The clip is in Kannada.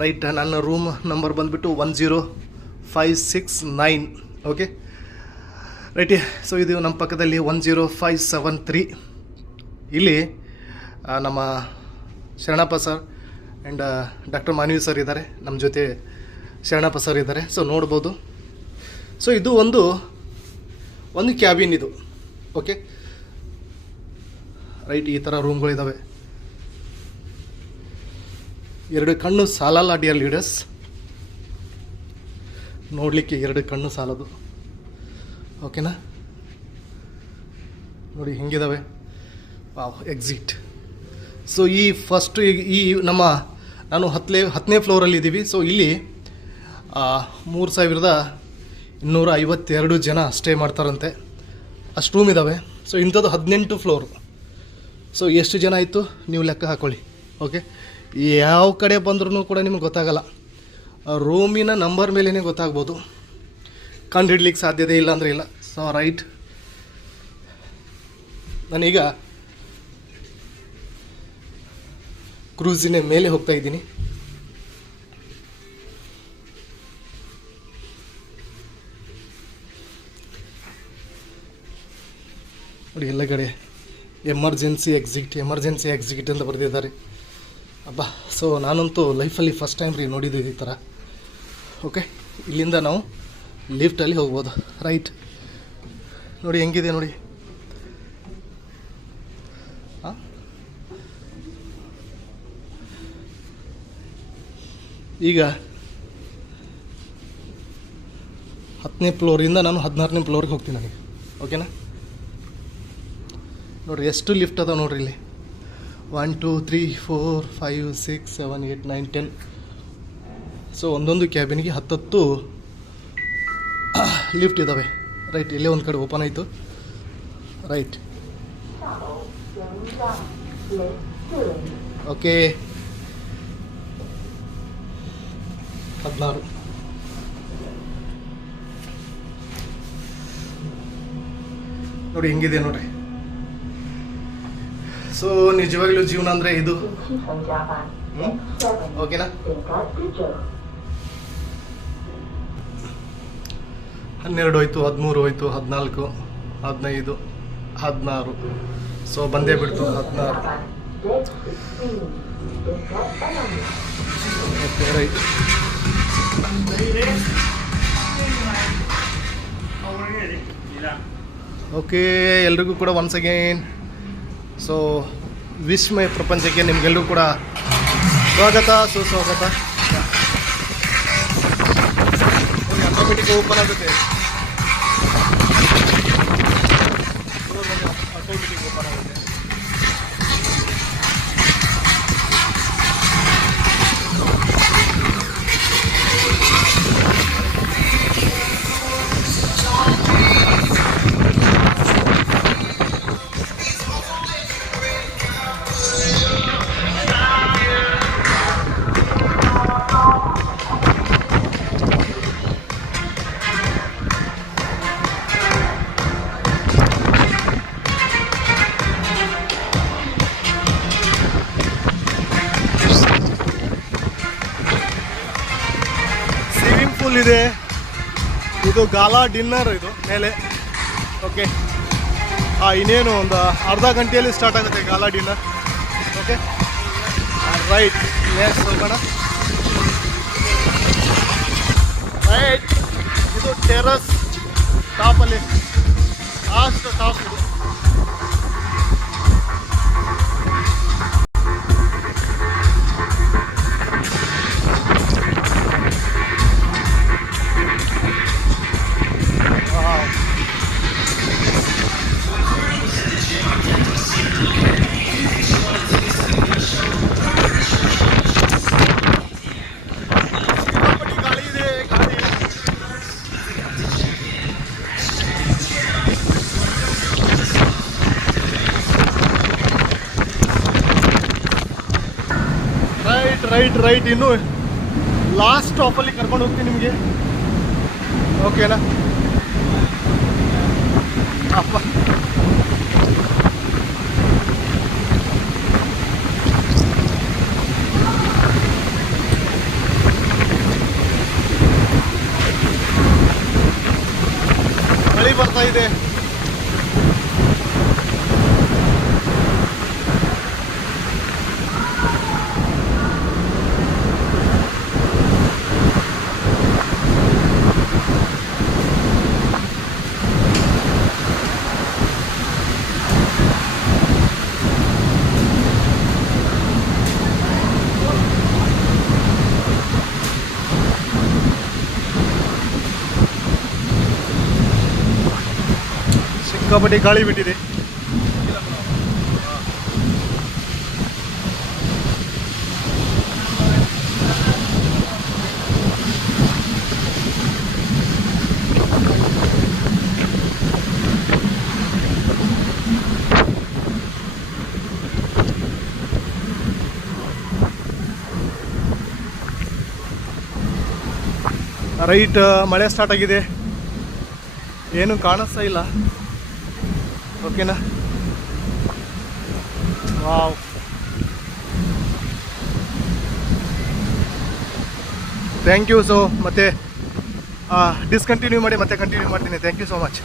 ರೈಟ್. ನನ್ನ ರೂಮ್ ನಂಬರ್ ಬಂದುಬಿಟ್ಟು 10569. Okay right. ಸೊ ಇದು ನಮ್ಮ ಪಕ್ಕದಲ್ಲಿ 10573. ಇಲ್ಲಿ ನಮ್ಮ Sharanappa sir and doctor Manavi sir ಇದ್ದಾರೆ, ನಮ್ಮ ಜೊತೆ ಶರಣಪ್ಪ ಸರ್ ಇದ್ದಾರೆ. ಸೊ ನೋಡ್ಬೋದು. ಸೊ ಇದು ಒಂದು ಕ್ಯಾಬಿನ್ ಇದು. Okay right. ಈ ಥರ ರೂಮ್ಗಳಿದ್ದಾವೆ. 2 ಕಣ್ಣು ಸಾಲಲ್ಲ ಡಿಯರ್ ಲೀಡರ್ಸ್, ನೋಡಲಿಕ್ಕೆ 2 ಕಣ್ಣು ಸಾಲದು. ಓಕೆನಾ? ನೋಡಿ ಹೆಂಗಿದ್ದಾವೆ. Wow, exit. ಸೊ ಈ ಫಸ್ಟು ಈ ನಾನು 10ನೇ ಫ್ಲೋರಲ್ಲಿ ಇದ್ದೀವಿ. ಸೊ ಇಲ್ಲಿ 3252 ಜನ ಸ್ಟೇ ಮಾಡ್ತಾರಂತೆ, ಅಷ್ಟು ರೂಮ್ ಇದ್ದಾವೆ. ಸೊ ಇಂಥದ್ದು 18 ಫ್ಲೋರು. ಸೊ ಎಷ್ಟು ಜನ ಆಯಿತು ನೀವು ಲೆಕ್ಕ ಹಾಕ್ಕೊಳ್ಳಿ. ಓಕೆ, ಯಾವ ಕಡೆ ಬಂದ್ರೂ ಕೂಡ ನಿಮಗೆ ಗೊತ್ತಾಗಲ್ಲ, ರೂಮಿನ ನಂಬರ್ ಮೇಲೇ ಗೊತ್ತಾಗ್ಬೋದು. ಕಂಡು ಹಿಡ್ಲಿಕ್ಕೆ ಸಾಧ್ಯತೆ ಇಲ್ಲ ಅಂದರೆ ಇಲ್ಲ. ಸೊ ರೈಟ್, ನಾನೀಗ ಕ್ರೂಸಿನ ಮೇಲೆ ಹೋಗ್ತಾ ಇದ್ದೀನಿ. ನೋಡಿ ಎಲ್ಲ ಕಡೆ ಎಮರ್ಜೆನ್ಸಿ ಎಕ್ಸಿಟ್ ಅಂತ ಬರೆದಿದ್ದಾರೆ. ಅಬ್ಬಾ, ಸೊ ನಾನಂತೂ ಲೈಫಲ್ಲಿ ಫಸ್ಟ್ ಟೈಮ್ ನೋಡಿದ್ದು ಈ ಥರ. ಓಕೆ, ಇಲ್ಲಿಂದ ನಾವು ಲಿಫ್ಟಲ್ಲಿ ಹೋಗ್ಬೋದು. ರೈಟ್, ನೋಡಿ ಹೆಂಗಿದೆ ನೋಡಿ. ಈಗ 10ನೇ ಫ್ಲೋರಿಂದ ನಾನು 16ನೇ ಫ್ಲೋರಿಗೆ ಹೋಗ್ತೀನಿ ನನಗೆ. ಓಕೆನಾ? ನೋಡಿರಿ ಎಷ್ಟು ಲಿಫ್ಟ್ ಅದಾವೆ ನೋಡಿರಿ ಇಲ್ಲಿ. 1 2 3 4 5 6 7 8 9 10. ಸೊ ಒಂದೊಂದು ಕ್ಯಾಬಿನ್ಗೆ 10 ಲಿಫ್ಟ್ ಇದ್ದಾವೆ. ರೈಟ್, ಇಲ್ಲೇ ಒಂದು ಕಡೆ ಓಪನ್ ಆಯಿತು. Right, okay. 16 ನೋಡಿ ಹೆಂಗಿದೆ ನೋಡ್ರಿ. ಸೊ ನಿಜವಾಗ್ಲೂ ಜೀವನ ಅಂದರೆ ಇದು. ಓಕೆನಾ? 12 ಹೋಯ್ತು, 13 ಹೋಯ್ತು, 14, 15, 16. ಸೊ ಬಂದೇ ಬಿಡ್ತು 16. Okay right. ಓಕೆ, ಎಲ್ರಿಗೂ ಕೂಡ ಒನ್ಸ್ ಅಗೇನ್ ಸೊ ವಿಸ್ಮಯ ಪ್ರಪಂಚಕ್ಕೆ ನಿಮಗೆಲ್ಲರೂ ಕೂಡ ಸ್ವಾಗತ, ಸುಸ್ವಾಗತ. ಆಟೋಮೆಟಿಕ್ ಓಪನ್ ಆಗುತ್ತೆ. ಆಟೋಮೆಟಿಕ್ ಓಪನ್ ಆಗುತ್ತೆ. ಇದೆ ಇದು ಗಾಲಾ ಡಿನ್ನರ್ ಇದು ಮೇಲೆ. ಓಕೆ, ಇನ್ನೇನು ಒಂದು ಅರ್ಧ ಗಂಟೆಯಲ್ಲಿ ಸ್ಟಾರ್ಟ್ ಆಗುತ್ತೆ gala dinner. Okay right, yes ಹೋಗೋಣ. ರೈಟ್, ಇದು ಟೆರಸ್ ಟಾಪಲ್ಲಿ ಲಾಸ್ಟ್ ಟಾಪ್ ಇದು. ರೈಟ್, ಇನ್ನು ಲಾಸ್ಟ್ ಸ್ಟಾಪಲ್ಲಿ ಕರ್ಕೊಂಡು ಹೋಗ್ತೀನಿ ನಿಮಗೆ. ಓಕೆನಾ? ಅಪ್ಪ, ಬರ್ತಾ ಇದೆ. ಸಿಕ್ಕಾಪಟ್ಟೆ ಗಾಳಿ ಬಿಟ್ಟಿದೆ. ರೈಟ್, ಮಳೆ ಸ್ಟಾರ್ಟ್ ಆಗಿದೆ. ಏನು ಕಾಣಿಸ್ತಾ ಇಲ್ಲ. ಓಕೆನಾ? Wow, thank you. ಸೊ ಮತ್ತೆ ಡಿಸ್ಕಂಟಿನ್ಯೂ ಮಾಡಿ ಮತ್ತೆ ಕಂಟಿನ್ಯೂ ಮಾಡ್ತೀನಿ. Thank you so much.